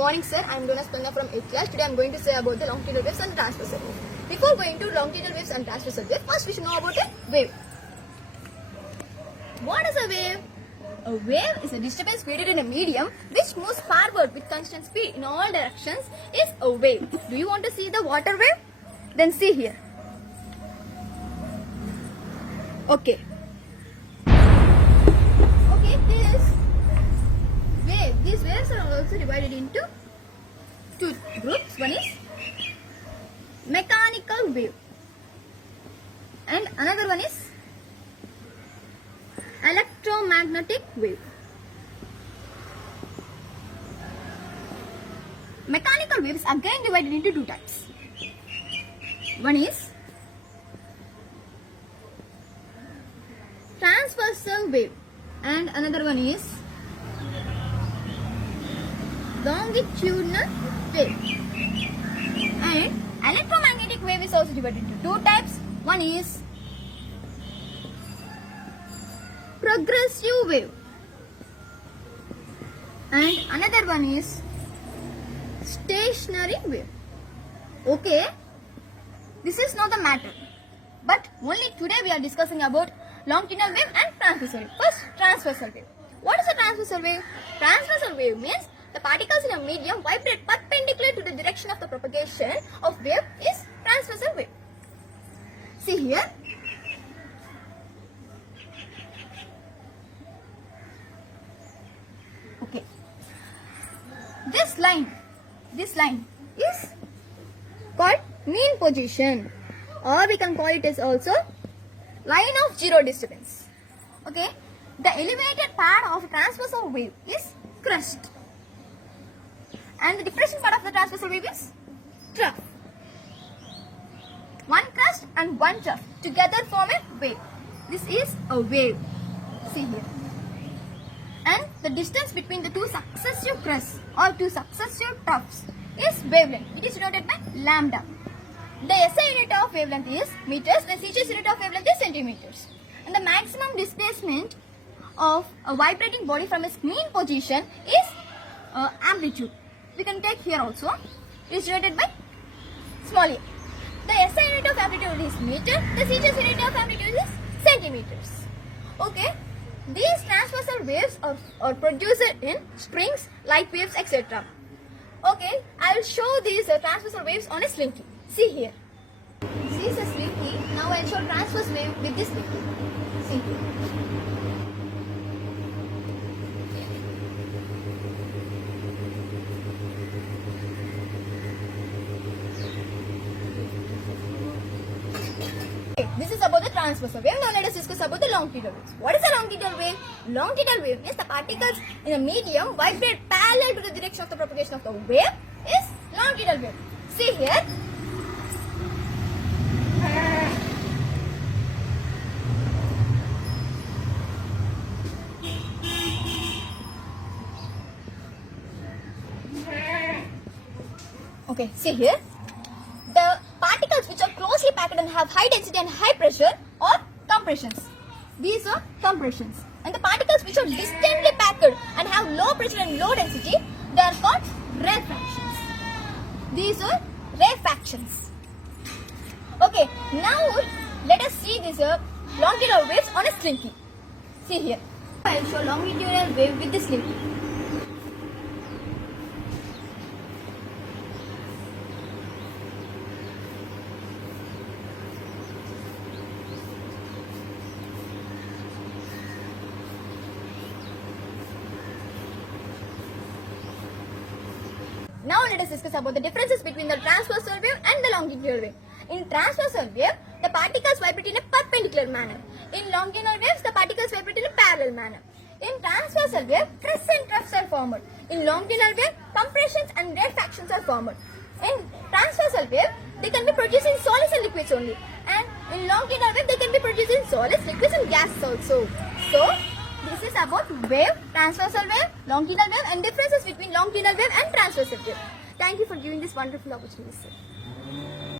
morning, sir. I am Dona from 8th class. Today I am going to say about the longitudinal waves and transversal waves. Before going to longitudinal waves and transversal waves, first we should know about a wave. What is a wave? A wave is a disturbance created in a medium which moves forward with constant speed in all directions is a wave. Do you want to see the water wave? Then see here. Okay. These waves are also divided into two groups. One is mechanical wave and another one is electromagnetic wave. Mechanical waves are again divided into two types. One is transversal wave and another one is longitudinal wave. And electromagnetic wave is also divided into two types. One is progressive wave and another one is stationary wave. Okay, this is not the matter, but only today we are discussing about longitudinal wave and transversal wave. First, transversal wave. What is a transversal wave? Transversal wave means the particles in a medium vibrate perpendicular to the direction of the propagation of wave is transversal wave. See here. Okay. This line is called mean position, or we can call it as also line of zero disturbance. Okay. The elevated part of transversal wave is crest. And the depression part of the transversal wave is trough. One crest and one trough together form a wave. This is a wave. See here. And the distance between the two successive crests or two successive troughs is wavelength, which is denoted by lambda. The SI unit of wavelength is meters, the CHS unit of wavelength is centimeters. And the maximum displacement of a vibrating body from its mean position is amplitude. We can take here also. It is denoted by small a. The SI unit of amplitude is meter. The CHS unit of amplitude is centimeters. Okay. These transversal waves are produced in springs, light waves, etc. Okay. I will show these transversal waves on a slinky. See here. This is a slinky. Now I will show transverse wave with this slinky. See here. This is about the transversal wave. Now let us discuss about the longitudinal waves. What is a longitudinal wave? Longitudinal wave means the particles in a medium vibrate parallel to the direction of the propagation of the wave is longitudinal wave. See here. Okay, see here. The particles which are closely packed and have high density and high pressure are compressions. These are compressions. And the particles which are distantly packed and have low pressure and low density, they are called rarefactions. These are rarefactions. Okay, now let us see these longitudinal waves on a slinky. See here. I will show longitudinal wave with the slinky. Now let us discuss about the differences between the transversal wave and the longitudinal wave. In transversal wave, the particles vibrate in a perpendicular manner. In longitudinal waves, the particles vibrate in a parallel manner. In transversal wave, crests and troughs are formed. In longitudinal wave, compressions and rarefactions are formed. In transversal wave, they can be produced in solids and liquids only. And in longitudinal wave, they can be produced in solids, liquids and gases also. So, this is about wave, transversal wave, longitudinal wave and differences between longitudinal wave and transversal wave. Thank you for giving this wonderful opportunity, sir.